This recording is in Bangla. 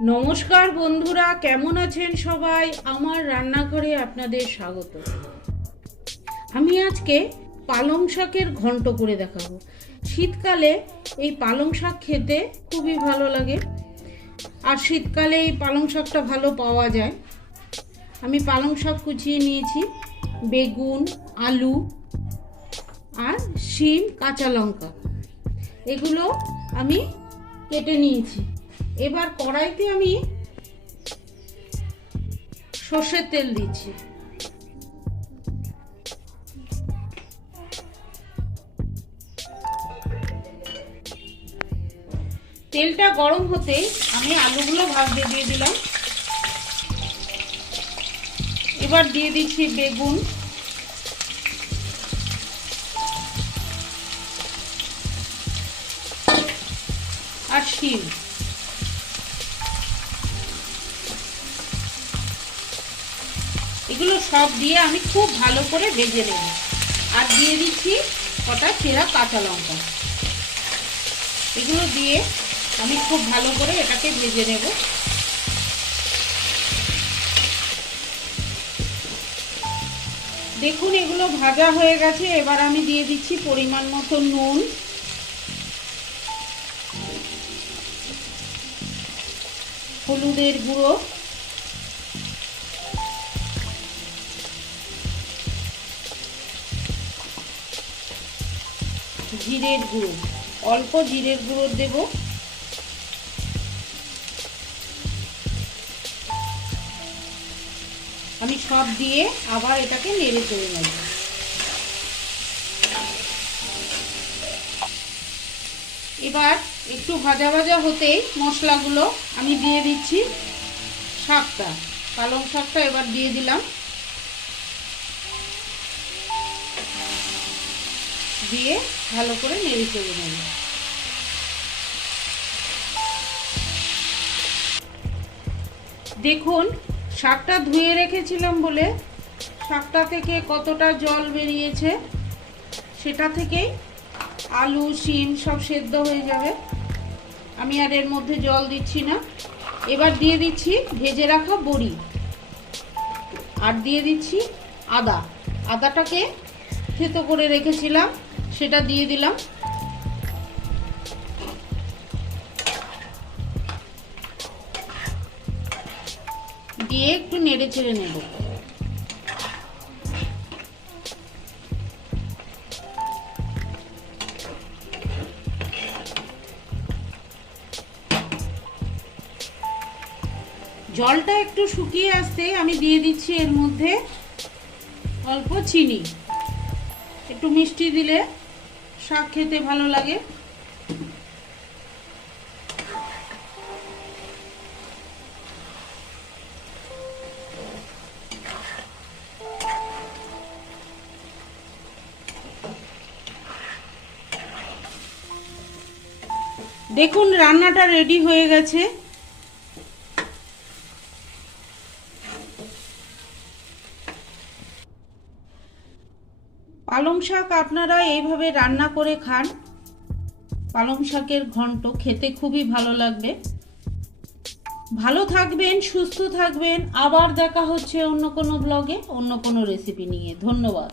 নমস্কার বন্ধুরা, কেমন আছেন সবাই? আমার রান্নাঘরে আপনাদের স্বাগত। আমি আজকে পালং শাকের ঘন্ট করে দেখাবো। শীতকালে এই পালং শাক খেতে খুবই ভালো লাগে, আর শীতকালে এই পালং শাকটা ভালো পাওয়া যায়। আমি পালং শাক কুচিয়ে নিয়েছি, বেগুন, আলু, আর শিম, কাঁচা লঙ্কা। এগুলো আমি কেটে নিয়েছি। এবার কড়াইতে আমি সর্ষের তেল দিচ্ছি। তেলটা গরম হতেই আমি আলুগুলো ভাজতে দিয়ে দিলাম। এবার দিয়ে দিচ্ছি বেগুন। আর শিম। এগুলো সব দিয়ে আমি খুব ভালো করে ভেজে নেব। আর দিয়ে দিচ্ছি কটা চেরা কাঁচা লঙ্কা। এগুলো দিয়ে আমি খুব ভালো করে এটাকে ভেজে নেব। দেখুন, এগুলো ভাজা হয়ে গেছে। এবার আমি দিয়ে দিচ্ছি পরিমাণ মতো নুন। হলুদের গুঁড়ো। জিরের গুঁড়ো। অল্প জিরের গুঁড়ো দেব। আমি সব দিয়ে আবার এটাকে নেড়ে চড়ে নেব। এবার একটু ভাজা ভাজা হতেই মশলাগুলো আমি দিয়ে দিচ্ছি। শাকটা, পালং শাকটা এবার দিয়ে দিলাম। দিয়ে ভালো করে নেড়ে চেড়ে নেব। দেখুন, শাকটা ধুয়ে রেখেছিলাম বলে শাকটা থেকে কতটা জল বেরিয়েছে, সেটা থেকেই আলু, শিম সব সেদ্ধ হয়ে যাবে। আমি আর এর মধ্যে জল দিচ্ছি না। এবার দিয়ে দিচ্ছি ভেজে রাখা বড়ি। আর দিয়ে দিচ্ছি আদা। আদাটাকে থেতো করে রেখেছিলাম। সেটা দিয়ে দিলাম। দিয়ে একটু নেড়ে চেড়ে নেব। জলটা একটু শুকিয়ে আসতে আমি দিয়ে দিচ্ছি এর মধ্যে অল্প চিনি। একটু মিষ্টি দিলে শাক খেতে ভালো লাগে। দেখুন রান্নাটা রেডি হয়ে গেছে। পালং শাক আপনারা এইভাবে রান্না করে খান। পালং শাকের ঘন্ট খেতে খুবই ভালো লাগবে। ভালো থাকবেন, সুস্থ থাকবেন। আবার দেখা হচ্ছে অন্য কোনো ব্লগে অন্য কোনো রেসিপি নিয়ে। ধন্যবাদ।